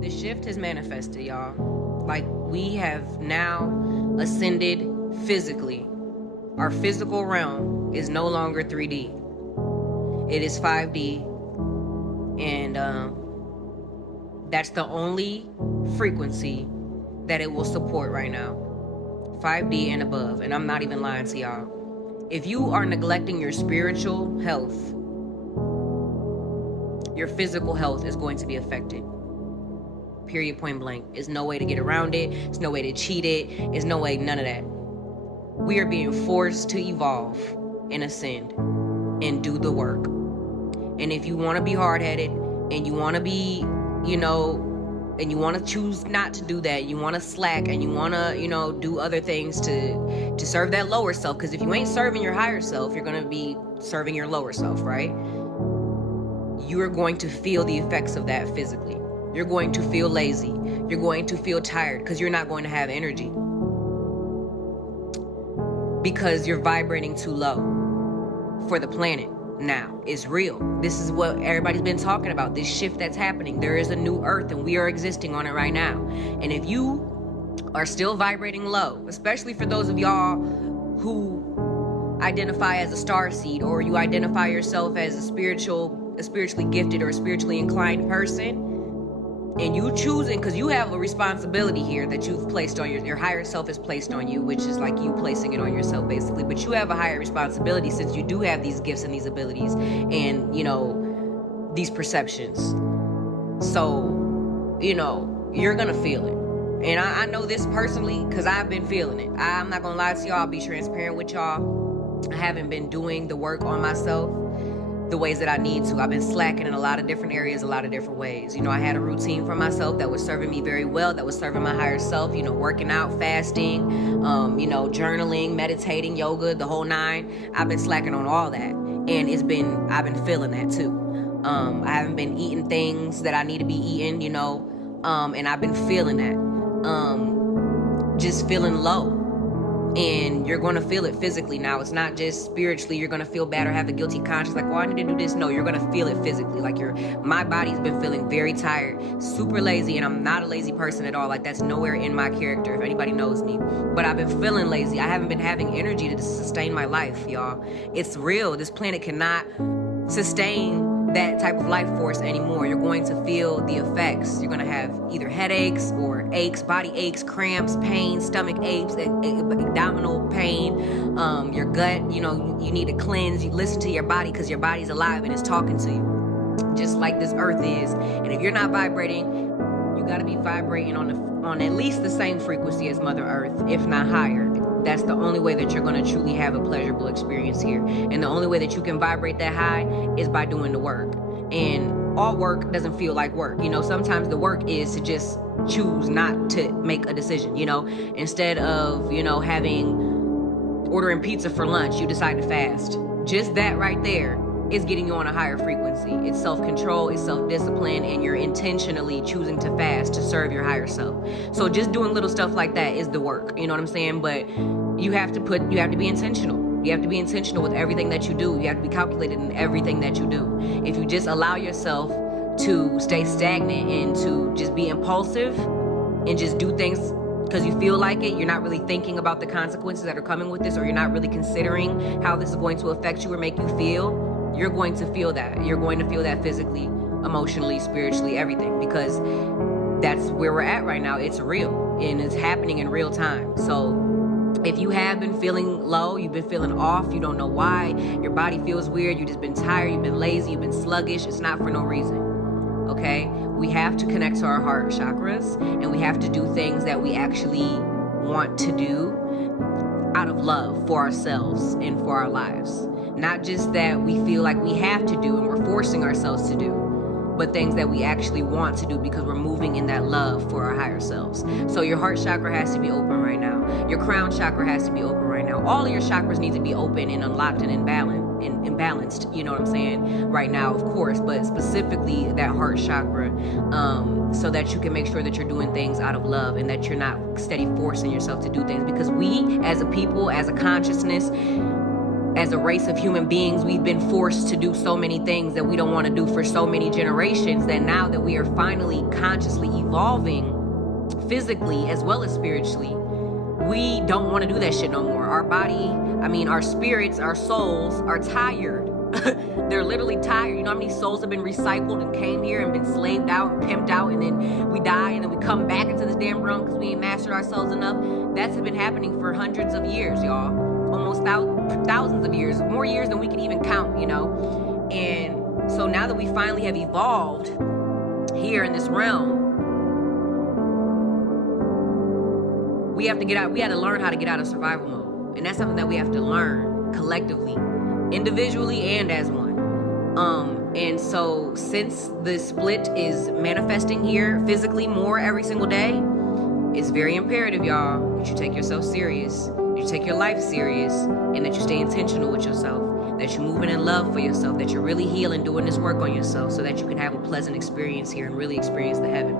The shift has manifested, y'all. Like, we have now ascended physically. Our physical realm is no longer 3D. It is 5D. And that's the only frequency that it will support right now. 5D and above. And I'm not even lying to y'all. If you are neglecting your spiritual health, your physical health is going to be affected. Period, point blank. There's no way to get around it. There's no way to cheat it. There's no way, none of that. We are being forced to evolve and ascend and do the work. And if you want to be hard-headed and you want to be, you know, and you want to choose not to do that, you want to slack and you want to, you know, do other things to serve that lower self. Because if you ain't serving your higher self, you're going to be serving your lower self, right? You are going to feel the effects of that physically. You're going to feel lazy. You're going to feel tired because you're not going to have energy. Because you're vibrating too low for the planet now. It's real. This is what everybody's been talking about, this shift that's happening. There is a new earth and we are existing on it right now. And if you are still vibrating low, especially for those of y'all who identify as a starseed, or you identify yourself as a spiritually gifted or spiritually inclined person, and you choosing, because you have a responsibility here that you've placed on your higher self has placed on you, which is like you placing it on yourself basically, but you have a higher responsibility since you do have these gifts and these abilities and, you know, these perceptions. So, you know, you're gonna feel it. And I know this personally because I've been feeling it. I'm not gonna lie to y'all, I'll be transparent with y'all. I haven't been doing the work on myself the ways that I need to. I've been slacking in a lot of different areas, a lot of different ways. You know, I had a routine for myself that was serving me very well, that was serving my higher self, you know, working out, fasting, you know, journaling, meditating, yoga, the whole nine. I've been slacking on all that. And I've been feeling that too. I haven't been eating things that I need to be eating, you know, and I've been feeling that. Just feeling low. And you're going to feel it physically now. It's not just spiritually. You're going to feel bad or have a guilty conscience like, oh, I need to do this. No, you're going to feel it physically. Like my body's been feeling very tired, super lazy. And I'm not a lazy person at all. Like, that's nowhere in my character, if anybody knows me. But I've been feeling lazy. I haven't been having energy to sustain my life, y'all. It's real. This planet cannot sustain that type of life force anymore. You're going to feel the effects. You're going to have either headaches or aches, body aches, cramps, pain, stomach aches, abdominal pain, your gut, you know, you need to cleanse. You listen to your body because your body's alive and it's talking to you, just like this earth is. And if you're not vibrating, you got to be vibrating on at least the same frequency as Mother Earth, if not higher. That's the only way that you're going to truly have a pleasurable experience here. And the only way that you can vibrate that high is by doing the work. And all work doesn't feel like work. You know, sometimes the work is to just choose not to make a decision, you know. Instead of, you know, ordering pizza for lunch, you decide to fast. Just that right there is getting you on a higher frequency. It's self-control, it's self-discipline, and you're intentionally choosing to fast to serve your higher self. So just doing little stuff like that is the work, you know what I'm saying? But you have to be intentional. You have to be intentional with everything that you do. You have to be calculated in everything that you do. If you just allow yourself to stay stagnant and to just be impulsive and just do things because you feel like it, you're not really thinking about the consequences that are coming with this, or you're not really considering how this is going to affect you or make you feel, you're going to feel that. You're going to feel that physically, emotionally, spiritually, everything, because that's where we're at right now. It's real and it's happening in real time. So if you have been feeling low, you've been feeling off, you don't know why, your body feels weird, you've just been tired, you've been lazy, you've been sluggish, it's not for no reason. Okay? We have to connect to our heart chakras, and we have to do things that we actually want to do out of love for ourselves and for our lives. Not just that we feel like we have to do and we're forcing ourselves to do, but things that we actually want to do because we're moving in that love for our higher selves. So your heart chakra has to be open right now. Your crown chakra has to be open right now. All of your chakras need to be open and unlocked and imbalanced, you know what I'm saying, right now, of course, but specifically that heart chakra, so that you can make sure that you're doing things out of love and that you're not steady forcing yourself to do things. Because we, as a people, as a consciousness, as a race of human beings, we've been forced to do so many things that we don't want to do for so many generations, that now that we are finally consciously evolving physically as well as spiritually, we don't want to do that shit no more. Our body, our spirits, our souls are tired. They're literally tired. You know how many souls have been recycled and came here and been slaved out and pimped out, and then we die and then we come back into this damn realm because we ain't mastered ourselves enough? That's been happening for hundreds of years, y'all. Almost thousands of years, more years than we can even count, you know? And so now that we finally have evolved here in this realm, we have to get out. We had to learn how to get out of survival mode. And that's something that we have to learn collectively, individually and as one. And so since the split is manifesting here physically more every single day, it's very imperative, y'all, that you take yourself serious, that you take your life serious, and that you stay intentional with yourself, that you're moving in love for yourself, that you're really healing, doing this work on yourself so that you can have a pleasant experience here and really experience the heaven.